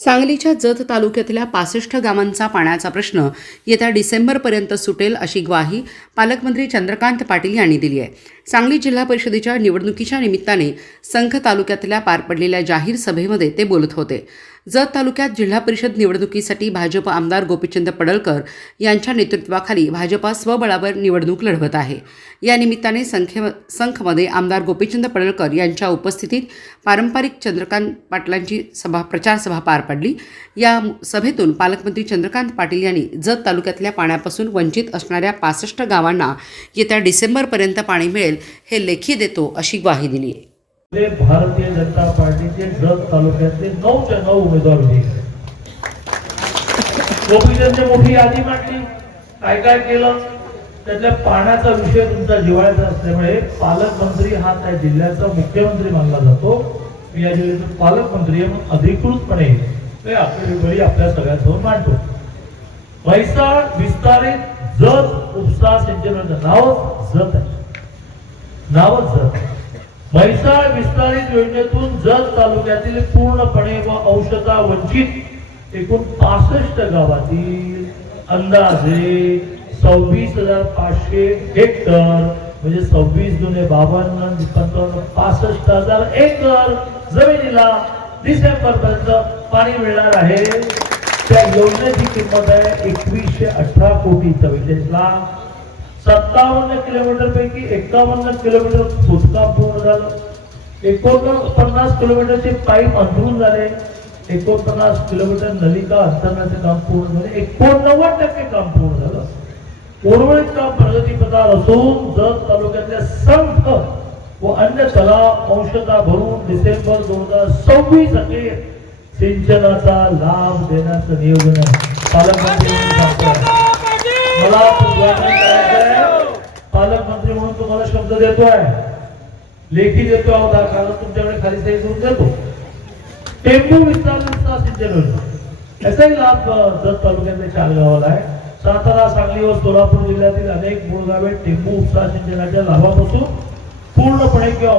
सांगलीच्या जत तालुक्यातल्या पासष्ट गावांचा पाण्याचा प्रश्न येत्या डिसेंबरपर्यंत सुटेल अशी ग्वाही पालकमंत्री चंद्रकांत पाटील यांनी दिली आहे. सांगली जिल्हा परिषदेच्या निवडणुकीच्या निमित्ताने संख तालुक्यातल्या पार पडलेल्या जाहीर सभेमध्ये ते बोलत होते. जत तालुक्यात जिल्हा परिषद निवडणुकीसाठी भाजप आमदार गोपीचंद पडळकर यांच्या नेतृत्वाखाली भाजपा स्वबळावर निवडणूक लढवत आहे. या निमित्ताने संख्ये संखमध्ये आमदार गोपीचंद पडळकर यांच्या उपस्थितीत पारंपरिक चंद्रकांत पाटलांची सभा प्रचारसभा पार पडली. या सभेतून पालकमंत्री चंद्रकांत पाटील यांनी जत तालुक्यातल्या पाण्यापासून वंचित असणाऱ्या पासष्ट गावांना येत्या डिसेंबरपर्यंत पाणी मिळेल हे लेखी देतो अशी ग्वाही दिली आहे. भारतीय जनता पार्टीचे जत तालुक्यातले नऊच्या नऊ उमेदवार गोपीचंद मोठी यादी मांडली. काय काय केलं? त्यातल्या पाण्याचा विषय तुमचा जिवाळ्याचा असल्यामुळे पालकमंत्री हा त्या जिल्ह्याचा मुख्यमंत्री मानला जातो. मी या जिल्ह्याचा पालकमंत्री म्हणून अधिकृतपणे ते आपली बळी आपल्या सगळ्यांसमोर मांडतो. वैसाळ विस्तारित जत उपसा सिंचन नाव जत आहे. नावच जत म्हैसाळ विस्तारित योजनेतून जत तालुक्यातील पूर्णपणे व औषधा वंचित एकूण पासष्ट गावातील अंदाजे सव्वीस हजार पाचशे हेक्टर म्हणजे सव्वीस जुने बावन्न पंचावन्न पासष्ट हजार एकर जमिनीला डिसेंबर पर्यंत पाणी मिळणार आहे. त्या योजनेची किंमत आहे एकवीसशे अठरा कोटी चव्वेचाळीस लाख. सत्तावन्न किलोमीटर पैकी एकावन्न किलोमीटर खोदकाम पूर्ण झालं. एकोणपन्नास किलोमीटरचे पाईप अंतरून झाले. एकोणपन्नास किलोमीटर नलिका अंतरणाचे काम पूर्ण झाले. एकोणनव्वद टक्के काम पूर्ण झालं. उर्वरित काम प्रगतीपथावर असून जत तालुक्यातल्या संख व अन्य तलाव अंशता भरून डिसेंबर दोन हजार सव्वीस अखेर सिंचनाचा लाभ देण्याचं नियोजन आहे. पालकमंत्री. मला मंत्री म्हणून तुम्हाला शब्द देतोय. लेखी देतो आहोत कारण तुमच्याकडे खाली सही करून देतो टेंबू विस्तार विस्तार सिंचन योजना. याचाही लाभ जत तालुक्यातल्या चार गावाला आहे. सातारा सांगली व सोलापूर जिल्ह्यातील अनेक मूळ गावे टेंबू उपसा सिंचनाच्या लाभापासून पूर्णपणे किंवा